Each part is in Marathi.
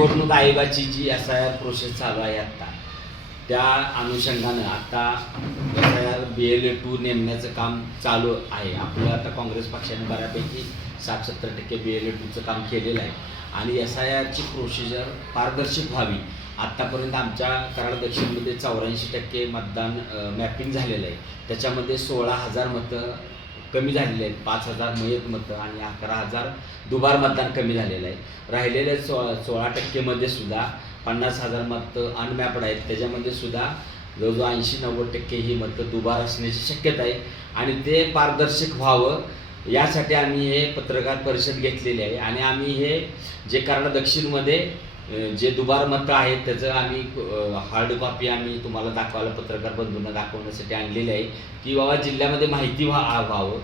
निवडणूक आयोगाची जी SIR प्रोसेस चालू आहे आता, त्या अनुषंगानं आता SIR BLA 2 नेमण्याचं काम चालू आहे. आपलं आता काँग्रेस पक्षाने बऱ्यापैकी 60-70% BLA 2चं काम केलेलं आहे आणि SIRची प्रोसिजर पारदर्शक व्हावी. आत्तापर्यंत आमच्या कराड दक्षिणमध्ये 84% मतदान मॅपिंग झालेलं आहे. त्याच्यामध्ये 16,000 मतं कमी झालेले आहेत, 5,000 मयत मतं आणि 11,000 दुबार मतदान कमी झालेलं आहे. राहिलेल्या 16% सुद्धा 50,000 मतं अनमॅप्ड आहेत. त्याच्यामध्ये सुद्धा जवळजवळ 80-90% ही मतं दुबार असण्याची शक्यता आहे आणि ते पारदर्शक व्हावं यासाठी आम्ही हे पत्रकार परिषद घेतलेली आहे आणि आम्ही हे जे कराड दक्षिणमध्ये जे दुबार मतं आहेत त्याचं आम्ही हार्ड कॉपी आम्ही तुम्हाला दाखवायला पत्रकार बंधूंना दाखवण्यासाठी आणलेली आहे की बाबा जिल्ह्यामध्ये माहिती व्हावं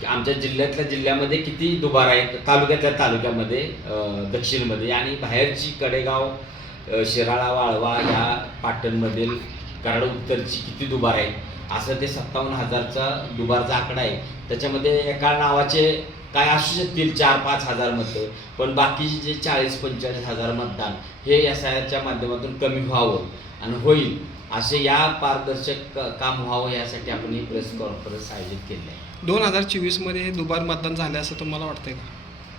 की आमच्या जिल्ह्यामध्ये किती दुबार आहेत, तालुक्यामध्ये दक्षिणमध्ये आणि बाहेरची कडेगाव, शिराळा, वाळवा या पाटणमधील कराड उत्तरची किती दुबार आहे, असं ते 57,000चा दुबारचा आकडा आहे. त्याच्यामध्ये एका नावाचे काय असू शकतील 4-5 हजार मतं, पण बाकीचे जे 40-45 हजार मतदान हे SIRच्या माध्यमातून कमी व्हावं आणि होईल असे या पारदर्शक काम व्हावं यासाठी आपण ही प्रेस कॉन्फरन्स आयोजित केली आहे. 2024मध्ये हे दुबार मतदान झाले असं तुम्हाला वाटतंय का?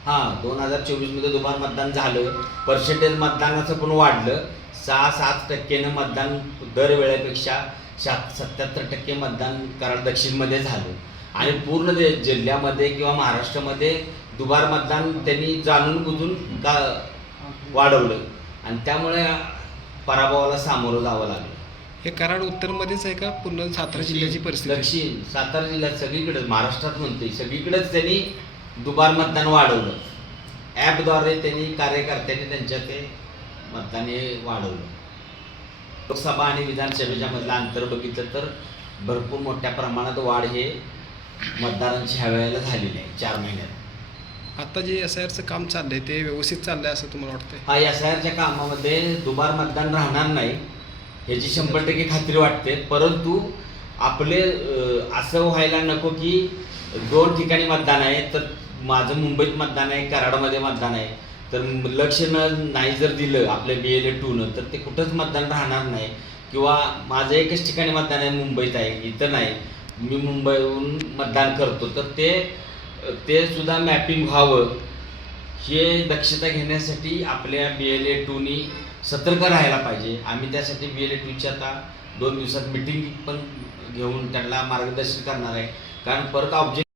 हां, 2024मध्ये दुबार मतदान झालं, पर्सेंटेज मतदानाचं पण वाढलं. 6-7% मतदान दरवेळेपेक्षा 77% मतदान कराड दक्षिणमध्ये झालं आणि पूर्ण जिल्ह्यामध्ये किंवा महाराष्ट्रामध्ये दुबार मतदान त्यांनी जाणून बुजून का वाढवलं आणि त्यामुळे पराभवाला सामोरं जावं लागलं. हे कराड उत्तरमध्येच आहे का पूर्ण सातारा जिल्ह्याची परिस्थिती? दक्षिण सातारा जिल्ह्यात सगळीकडेच, महाराष्ट्रात म्हणते सगळीकडेच त्यांनी दुबार मतदान वाढवलं. ॲपद्वारे त्यांनी कार्यकर्त्यांनी त्यांच्या ते मतदान हे वाढवलं. लोकसभा आणि विधानसभेच्या मधलं अंतर बघितलं तर भरपूर मोठ्या प्रमाणात वाढ हे मतदारांची ह्या वेळेला झालेली आहे 4 महिन्यात. आता जे SIRचं काम चाललंय ते व्यवस्थित चाललंय असं तुम्हाला वाटतंय? हा, SIRच्या कामामध्ये दुबार मतदान राहणार नाही ह्याची 100% खात्री वाटते. परंतु आपले असं व्हायला नको की 2 ठिकाणी मतदान आहे, तर माझं मुंबईत मतदान आहे, कराडमध्ये मतदान आहे, तर लक्ष नाही जर दिलं आपल्या BLA 2नं तर ते कुठंच मतदान राहणार नाही. किंवा माझं एकच ठिकाणी मतदान आहे, मुंबईत आहे, इथं नाही, मी मुंबईहून मतदान करतो, तर ते सुद्धा मॅपिंग व्हावं हे दक्षता घेण्यासाठी आपल्या BLA 2नी सतर्क राहायला पाहिजे. आम्ही त्यासाठी BLA 2ची आता 2 दिवसात मिटिंग पण घेऊन त्यांना मार्गदर्शन करणार आहे. कारण परत ऑब्जेक्ट